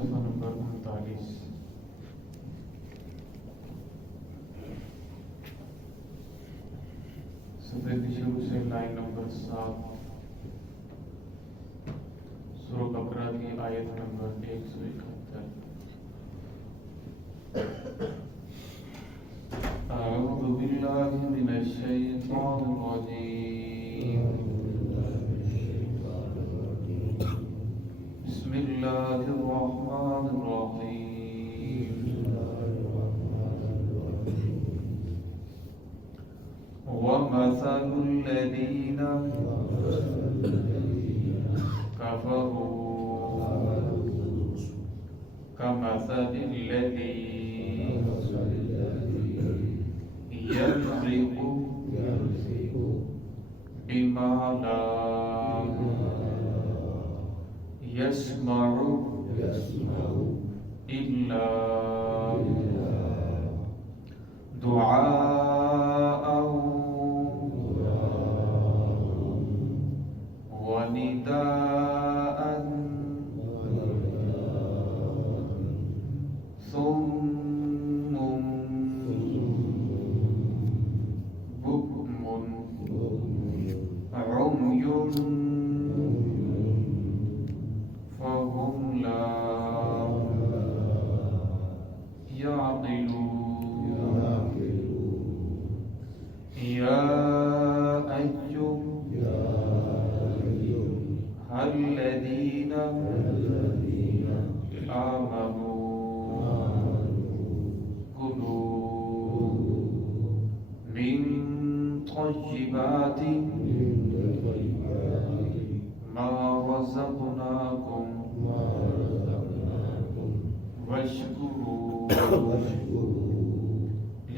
صفحہ نمبر 39. صفحے کی شروع سے لائن نمبر 7 سورہ بقرہ کی آیت نمبر 171. اعوذ باللہ من الشیطان الرجیم. بسم اللہ الرحمن الرحیم. ومثل الذین كفروا كمثل الذي ينطق بما لا يسمع إلا دعاء ونداء صم بكم عمي فهم لا يعقلون. يا أيها الذين آمنوا كلوا من طيبات ما رزقناكم واشكروا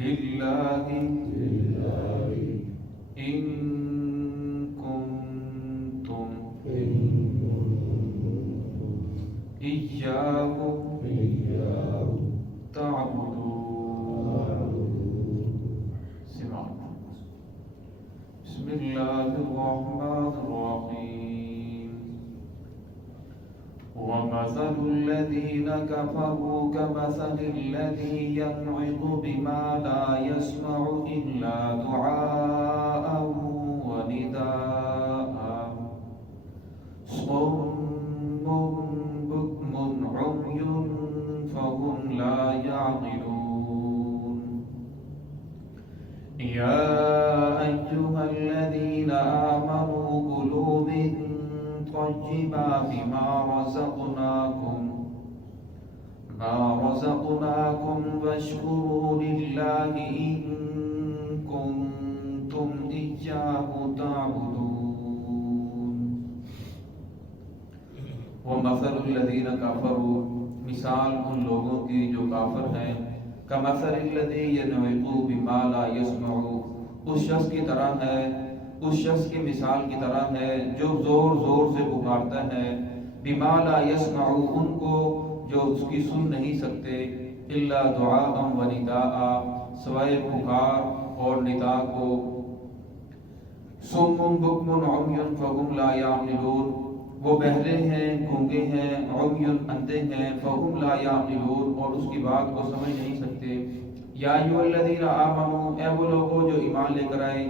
لله إن كنتم إياه تعبدون. سمعنا. بسم الله الرحمن الرحيم. ومثل الذين كفروا كمثل الذي ينعق بما لا يسمع إلا دعاء ونداء صم بكم عمي فهم لا يعقلون. يا أيها الذين آمنوا كلوا من طيبات ما رزقناكم واشكروا لله إن كنتم إياه تعبدون. ومثل الذين كفروا مثال ان لوگوں کی جو کافر ہیں كمثل الذي ينعق بما لا يسمع اس شخص کی طرح ہے، اس شخص کی مثال کی طرح ہے جو زور زور سے پکارتا ہے بما لا يسمع ان کو جو اس کی سن نہیں سکتے الا دعاء و نداء سوائے پکار اور ندا کو. صم بکم عمی فهم لا يعقلون وہ بہرے ہیں، گونگے ہیں، عمی اندھے ہیں، فهم لا يعقلون اور اس کی بات کو سمجھ نہیں سکتے. یا ایھا الذین آمنوا اے وہ لوگوں جو ایمان لے کر آئے،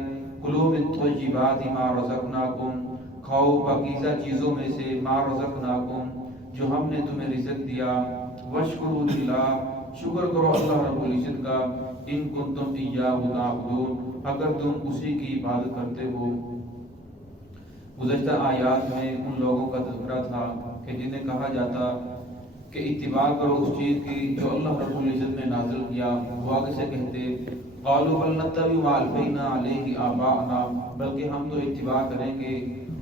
کلوا من طیبات ما رزقناکم کھاؤ پاکیزہ چیزوں میں سے ما رزقناکم جو ہم نے تمہیں رزق دیا، واشکروا للہ شکر کرو اللہ رب العزت کا، ان کنتم ایاہ تعبدون اگر تم اسی کی عبادت کرتے ہو. گزشتہ آیات میں ان لوگوں کا تذکرہ تھا کہ جنہیں کہا جاتا کہ اتباع کرو اس چیز کی جو اللہ رب العزت نے نازل کیا. وہ آگے سے کہتے قالوا بل نتبع ما الفینا علیہ آباءنا بلکہ ہم تو اتباع کریں گے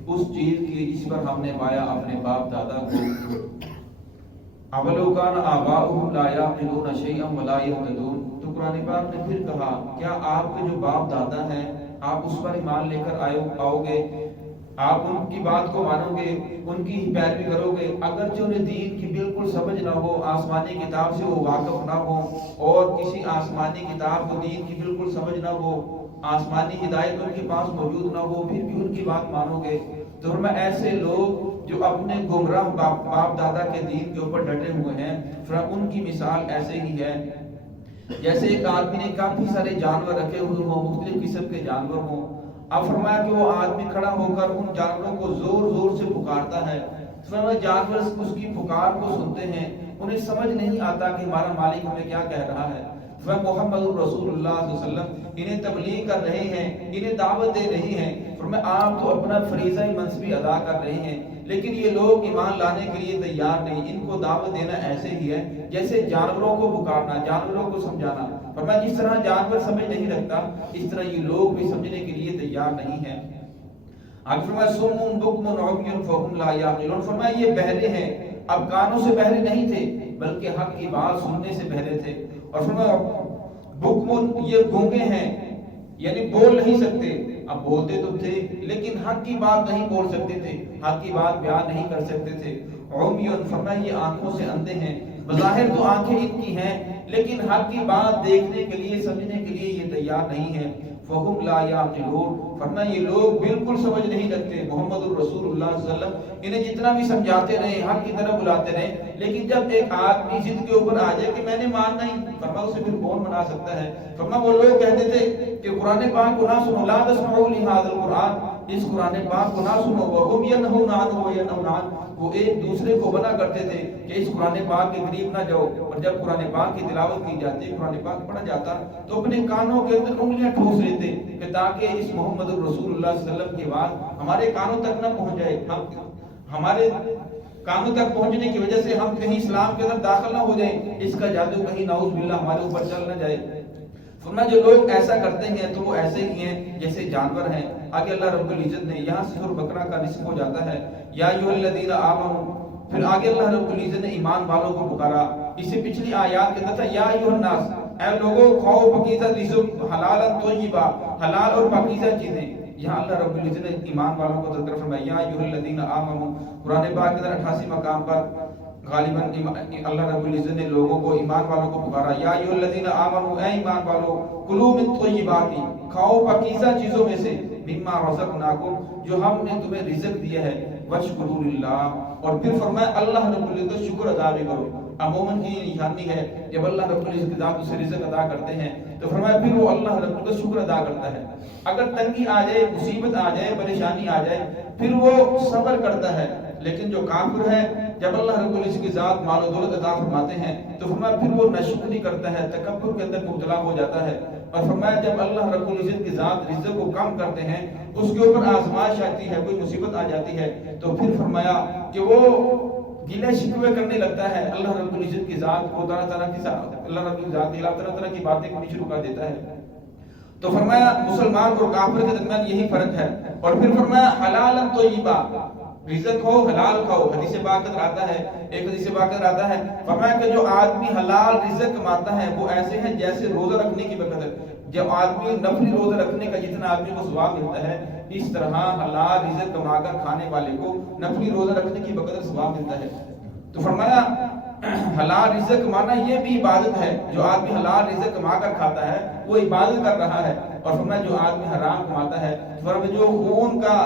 اس چیز کی جس پر ہم نے پایا اپنے باپ دادا کو. اولو کان آباؤہم لا یعقلون شیئا ولا یہتدون. تو قرآن پاک نے پھر کہا کیا آپ کے جو باپ دادا ہیں آپ اس پر ایمان لے کر آؤ گے، آپ ان کی بات کو مانو گے، ان کی پیروی کرو گے اگرچہ انہیں دین کی بالکل سمجھ نہ ہو، آسمانی کتاب سے وہ واقف نہ ہو اور کسی آسمانی کتاب کو دین کی بالکل سمجھ نہ ہو، آسمانی ہدایت ان کے پاس موجود نہ ہو، پھر بھی ان کی بات مانو گے. تو فرمایا ایسے لوگ جو اپنے گمراہ باپ دادا کے دین کے اوپر ڈٹے ہوئے ہیں، ان کی مثال ایسے ہی ہے جیسے ایک آدمی نے کافی سارے جانور رکھے ہوئے ہوں، مختلف قسم کے جانور ہوں۔ اب فرمایا کہ وہ آدمی کھڑا ہو کر ان جانوروں کو زور زور سے پکارتا ہے، فرمایا جانور اس کی پکار کو سنتے ہیں، انہیں سمجھ نہیں آتا کہ ہمارا مالک ہمیں کیا کہہ رہا ہے۔ محمد رسول اللہ صلی اللہ علیہ وسلم انہیں تبلیغ کر رہے ہیں، انہیں دعوت دے رہے ہیں، فرمایا آپ تو اپنا فریضہ منصبی ادا کر رہے ہیں، لیکن یہ لوگ ایمان لانے کے لیے تیار نہیں۔ ان کو دعوت دینا ایسے ہی ہے جیسے جانوروں کو پکارنا، جانوروں کو سمجھانا۔ فرمایا جس طرح جانور سمجھ نہیں رکھتا، اس طرح یہ لوگ بھی سمجھنے کے لیے تیار نہیں ہیں۔ آگے فرمایا سم بکم عمی فہم لا یعقلون، فرمایا یہ بہرے ہیں، اب کانوں سے بہرے نہیں تھے بلکہ حق کی بات سننے سے بہرے تھے۔ اور فرمایا بکم یہ گونگے ہیں، یعنی بول نہیں سکتے، اب بولتے تو تھے لیکن حق کی بات نہیں بول سکتے تھے، حق کی بات بیان نہیں کر سکتے تھے۔ عمی، فرمایا یہ آنکھوں سے اندھے ہیں، بظاہر تو آنکھیں ان کی ہیں لیکن حق کی بات دیکھنے کے لیے سمجھنے کے لیے یہ تیار نہیں ہے۔ فہم لا یعقلون، فرمایا یہ لوگ بالکل سمجھ نہیں رکھتے۔ محمد الرسول اللہ صلی اللہ علیہ وسلم انہیں جتنا بھی سمجھاتے رہے، حق کی طرف بلاتے رہے، لیکن جب ایک آدمی ضد کے اوپر آ جائے کہ میں نے ماننا ہی، فرمایا اسے پھر کون منا سکتا ہے۔ فرمایا وہ لوگ کہتے تھے کہ قرآن پاک کو نہ سنو، لا تسمعوا لہذا القرآن، اس قرآن پاک کو نہ سنو، وہم ینہون عنہ وینہون عنہ، وہ ایک دوسرے کو منع کرتے تھے کہ اس قرآن پاک کے قریب نہ جاؤ۔ اور جب قرآن پاک کی تلاوت کی جاتی، قرآن پاک پڑھا جاتا تو اپنے کانوں کے اندر انگلیاں ٹھوس لیتے کہ تاکہ اس محمد الرسول اللہ صلی اللہ علیہ وسلم کی بات ہمارے کانوں تک نہ پہنچ جائے، ہمارے کانوں تک پہنچنے کی وجہ سے ہم کہیں اسلام کے اندر داخل نہ ہو جائیں، اس کا جادو کہیں نعوذ باللہ ہمارے اوپر چل نہ جائے۔ فرمایا جو لوگ ایسا کرتے ہیں تو وہ ایسے ہی ہیں جیسے جانور ہیں۔ آگے اللہ رب العزت نے یہاں سے سورہ بقرہ کا نصف ہو جاتا ہے، یا ایھا الذین آمنوا، پھر آگے اللہ رب العزت نے ایمان والوں کو پکارا۔ اس سے پچھلی آیات کے اندر تھا یا ایھا الناس، اے لوگوں کھاؤ پاکیزہ رزق حلالا طیبا، حلال اور پاکیزہ چیزیں۔ یہاں اللہ رب العزت نے ایمان والوں کو تذکر فرمایا یا ایھا الذین آمنوا۔ قرآن پاک کے اندر 88 مقام پر غالباً اللہ رب العزت نے لوگوں کو، ایمان والوں کو پکارا، یا ایھا الذین آمنوا، اے ایمان والو، کلوا من طیبات، کھاؤ پاکیزہ چیزوں میں سے، مما رزقناکم، جو ہم نے تمہیں رزق دیا ہے، واشکروا للہ، اور پھر فرمایا اللہ رب العزت کا شکر ادا بھی کرو۔ عموماً کی یہ نشانی ہے جب اللہ رب العزت کی ذات سے رزق ادا کرتے ہیں تو فرمایا پھر وہ اللہ رب العزت کا شکر ادا کرتا ہے۔ اگر تنگی آ جائے، مصیبت آ جائے، پریشانی آ جائے، پھر وہ صبر کرتا ہے۔ لیکن جو کافر ہے، جب اللہ رب العزت کی ذات مال و دولت عطا فرماتے ہیں تو فرمایا پھر وہ ناشکری کرتا ہے، تکبر کے اندر مبتلا ہو جاتا ہے۔ اور فرمایا جب اللہ رب العزت کی ذات رزق کو کم کرتے ہیں، اس کے اوپر آزمائش آتی ہے، کوئی مصیبت آ جاتی ہے، تو پھر فرمایا کہ وہ گلے شکوے کرنے لگتا ہے اللہ رب العزت کی ذات کو، طرح طرح کی اللہ رب العزت کے خلاف طرح طرح کی باتیں کرنی شروع کر دیتا ہے۔ تو فرمایا مسلمان اور کافر کے درمیان یہی فرق ہے۔ اور پھر فرمایا حلالا طیبا، رزق ہو حلال کھاؤ۔ حدیث پاک میں آتا ہے، ایک حدیث پاک میں آتا ہے، فرمایا کہ جو آدمی حلال رزق کماتا ہے وہ ایسے ہیں جیسے روزہ رکھنے کی بقدر، جب آدمی نفلی روزہ رکھنے کا جتنا آدمی کو ثواب ملتا ہے، اس طرح حلال رزق کما کر کھانے والے کو نفلی روزہ رکھنے کی بقدر ثواب ملتا ہے۔ تو فرمایا حلال رزق کمانا یہ بھی عبادت ہے، جو آدمی حلال رزق کما کر کھاتا ہے وہ عبادت کر رہا ہے۔ اور فرمایا جو آدمی حرام کماتا ہے، فرمایا جو خون کا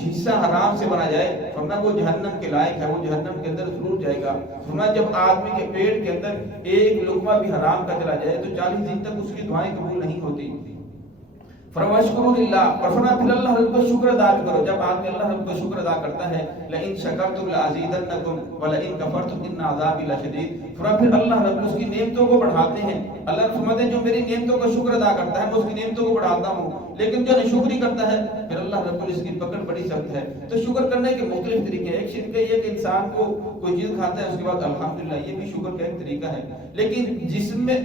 حصہ حرام سے بنا جائے، فرمایا وہ جہنم کے لائق ہے، وہ جہنم کے اندر ضرور جائے گا۔ فرمایا جب آدمی کے پیٹ کے اندر ایک لقمہ بھی حرام کا چلا جائے تو 40 دن تک اس کی دعائیں قبول نہیں ہوتی۔ فرمایا واشکروا للہ، اور فرمایا پھر اللہ رب کا شکر ادا کرو۔ جب آدمی اللہ رب کا شکر ادا کرتا ہے، لئن شکرتم لازیدنکم ولئن کفرتم ان عذابی لشدید، فرمایا پھر اللہ رب اس کی نعمتوں کو بڑھاتے ہیں۔ اللہ فرماتے ہیں جو میری نعمتوں کا شکر ادا کرتا ہے میں اس کی نعمتوں کو بڑھاتا ہوں، لیکن جو ناشکری کرتا ہے پھر اللہ رب اس کی پکڑ بڑی سخت ہے۔ تو شکر کرنے کے مختلف طریقے ہیں۔ ایک شرک یہ کہ انسان کو کوئی چیز کھاتا ہے اس کے بعد الحمدللہ، یہ بھی شکر کا ایک طریقہ ہے، لیکن جسم میں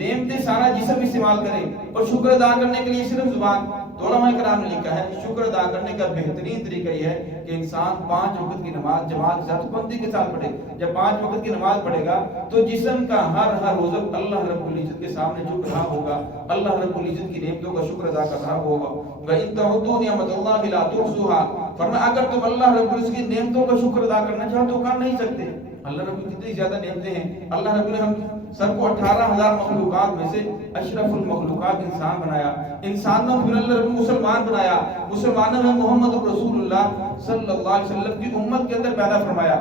نعمتیں سارا جسم استعمال کرے اور شکر ادا کرنے کے لیے صرف زبان، تو علماء کرام نے لکھا ہے شکر ادا کرنے کا بہترین طریقہ یہ ہے کہ انسان 5 وقت کی نماز جماعت کے ساتھ پابندی کے ساتھ پڑھے۔ جب 5 وقت کی نماز پڑھے گا تو جسم کا ہر عضو اللہ رب العزت کے سامنے جھک رہا ہوگا، اللہ رب العزت کی نعمتوں کا شکر ادا کر رہا ہوگا۔ وَإِن تَعُدُّوا نِعْمَتَ اللَّهِ لَا تُحْصُوهَا، فرمایا اگر تم اللہ رب العزت کی نعمتوں کا شکر ادا کرنا چاہو تو کر نہیں سکتے۔ اللہ رب کی کتنی زیادہ نعمتیں ہیں. اللہ رب نے ہم سب کو 18,000 مخلوقات میں سے اشرف المخلوقات انسان بنایا. انسانوں پھر اللہ رب نے مسلمان بنایا. مسلمانوں میں محمد رسول اللہ صلی اللہ علیہ وسلم کی امت کے اندر پیدا فرمایا.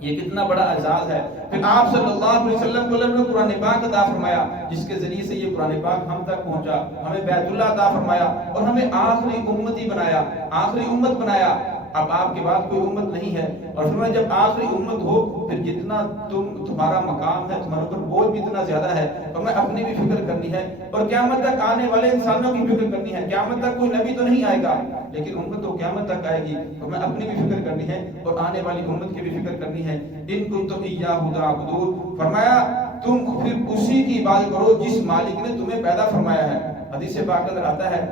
یہ کتنا بڑا اعزاز ہے. پھر آپ صلی اللہ علیہ وسلم کو اللہ نے قرآن پاک عطا فرمایا جس کے ذریعے سے یہ قرآن پاک ہم تک پہنچا. ہمیں بیت اللہ عطا فرمایا اور ہمیں آخری امتی بنایا, آخری امت بنایا. اب آپ کے بعد کوئی امت نہیں ہے. اور فرمایا جب آخری امت ہو پھر جتنا تمہارا مقام ہے, تمہارے اوپر بوجھ بھی اتنا زیادہ ہے. اور میں اپنی بھی فکر کرنی ہے اور قیامت تک آنے والے انسانوں کی فکر کرنی ہے. قیامت تک کوئی نبی تو نہیں آئے گا لیکن امت تو قیامت تک آئے گی. تو میں اپنی بھی فکر کرنی ہے اور آنے والی امت کی بھی فکر کرنی ہے. ان کنتم ایاہ تعبدون, فرمایا تم پھر اسی کی عبادت کرو جس مالک نے تمہیں پیدا فرمایا ہے. حدیث پاک اندر آتا ہے,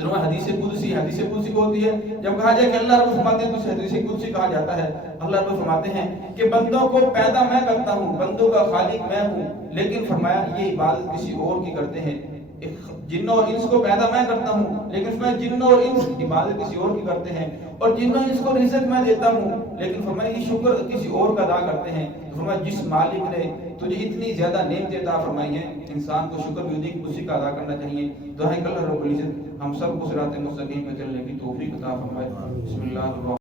حدیث قدسی, حدیث قدسی کو ہوتی ہے جب کہا جائے کہ اللہ رب فرماتے ہیں, تو حدیث قدسی کہا جاتا ہے. اللہ رب فرماتے ہیں کہ بندوں کو پیدا میں کرتا ہوں, بندوں کا خالق میں ہوں, لیکن فرمایا یہ عبادت کسی اور کی کرتے ہیں. جنوں اور انس کو پیدا میں کرتا ہوں لیکن فرمایا جنوں اور انس عبادت کسی اور کی کرتے ہیں. اور جنوں انس کو رزق میں دیتا ہوں لیکن فرمایا یہ شکر کسی اور کا ادا کرتے ہیں. فرمایا جس مالک نے تجھے اتنی زیادہ نعمتیں عطا فرمائی ہیں, انسان کو شکر بھی اسی کا ادا کرنا چاہیے. دعائیں کہ اللہ رب العزت ہم سب کو صراط مستقیم پہ چلنے کی توفیق عطا فرمائے. بسم اللہ الرحمن